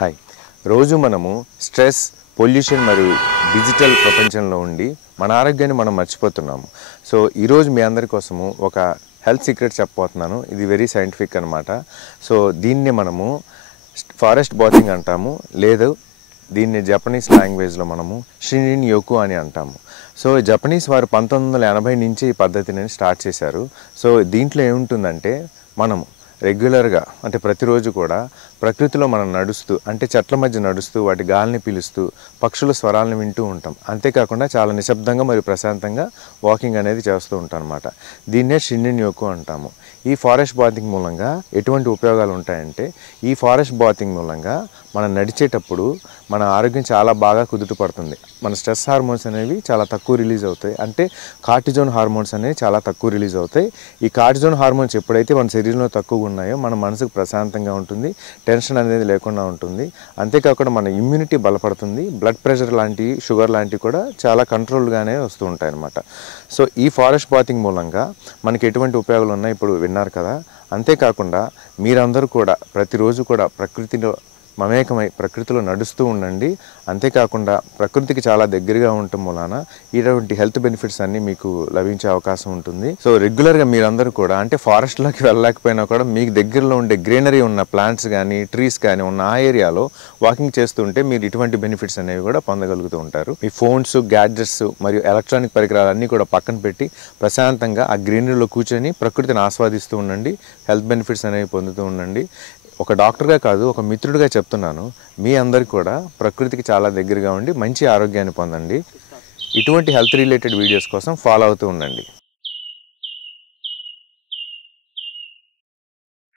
Hi. రోజు మనము stress, pollution మరియు డిజిటల్ ప్రపంచంలో ఉండి మన ఆరోగ్యాన్ని మనం మర్చిపోతున్నాము. సో ఈరోజు మీ అందరి కోసము ఒక హెల్త్ సీక్రెట్ చెప్పబోతున్నాను. ఇది వెరీ సైంటిఫిక్ అనమాట. సో దీన్ని మనము ఫారెస్ట్ బాతింగ్ అంటాము, లేదు దీన్ని జపనీస్ లాంగ్వేజ్లో మనము షిన్రిన్ యోకు అని అంటాము. సో జపనీస్ వారు 1980 నుంచి ఈ పద్ధతిని స్టార్ట్ చేశారు. సో దీంట్లో ఏముంటుందంటే మనము రెగ్యులర్గా అంటే ప్రతిరోజు కూడా ప్రకృతిలో మనం నడుస్తూ అంటే చెట్ల మధ్య నడుస్తూ వాటి గాలిని పీలుస్తూ పక్షుల స్వరాలను వింటూ ఉంటాం. అంతేకాకుండా చాలా నిశ్శబ్దంగా మరియు ప్రశాంతంగా వాకింగ్ అనేది చేస్తూ ఉంటాం అన్నమాట. దీన్నే షిన్రిన్ యోకు అంటాము. ఈ ఫారెస్ట్ బాతింగ్ మూలంగా ఎటువంటి ఉపయోగాలు ఉంటాయంటే, ఈ ఫారెస్ట్ బాతింగ్ మూలంగా మనం నడిచేటప్పుడు మన ఆరోగ్యం చాలా బాగా కుదుటపడుతుంది. మన స్ట్రెస్ హార్మోన్స్ అనేవి చాలా తక్కువ రిలీజ్ అవుతాయి. అంటే కార్టిజోన్ హార్మోన్స్ అనేవి చాలా తక్కువ రిలీజ్ అవుతాయి. ఈ కార్టిజోన్ హార్మోన్స్ ఎప్పుడైతే మన శరీరంలో తక్కువగా ఉన్నాయో మన మనసుకు ప్రశాంతంగా ఉంటుంది, టెన్షన్ అనేది లేకుండా ఉంటుంది. అంతేకాకుండా మన ఇమ్యూనిటీ బలపడుతుంది, బ్లడ్ ప్రెషర్ లాంటివి, షుగర్ లాంటివి కూడా చాలా కంట్రోల్గానే వస్తూ ఉంటాయి అన్నమాట. సో ఈ ఫారెస్ట్ బాతింగ్ మూలంగా మనకి ఎటువంటి ఉపయోగాలు ఉన్నాయి ఇప్పుడు విన్నారు కదా. అంతేకాకుండా మీరందరూ కూడా ప్రతిరోజు కూడా ప్రకృతిలో మమేకమై ప్రకృతిలో నడుస్తూ ఉండండి. అంతేకాకుండా ప్రకృతికి చాలా దగ్గరగా ఉండటం మూలాన ఇటువంటి హెల్త్ బెనిఫిట్స్ అన్నీ మీకు లభించే అవకాశం ఉంటుంది. సో రెగ్యులర్గా మీరందరూ కూడా అంటే ఫారెస్ట్లోకి వెళ్ళలేకపోయినా కూడా మీకు దగ్గరలో ఉండే గ్రీనరీ ఉన్న ప్లాంట్స్ కానీ ట్రీస్ కానీ ఉన్న ఆ ఏరియాలో వాకింగ్ చేస్తుంటే మీరు ఇటువంటి బెనిఫిట్స్ అనేవి కూడా పొందగలుగుతూ ఉంటారు. మీ ఫోన్స్, గ్యాడ్జెట్స్ మరియు ఎలక్ట్రానిక్ పరికరాలన్నీ కూడా పక్కన పెట్టి ప్రశాంతంగా ఆ గ్రీనరీలో కూర్చొని ప్రకృతిని ఆస్వాదిస్తూ ఉండండి. హెల్త్ బెనిఫిట్స్ అనేవి పొందుతూ ఉండండి. ఒక డాక్టర్గా కాదు, ఒక మిత్రుడిగా చెప్తున్నాను. మీ అందరికీ కూడా ప్రకృతికి చాలా దగ్గరగా ఉండి మంచి ఆరోగ్యాన్ని పొందండి. ఇటువంటి హెల్త్ రిలేటెడ్ వీడియోస్ కోసం ఫాలో అవుతూ ఉండండి.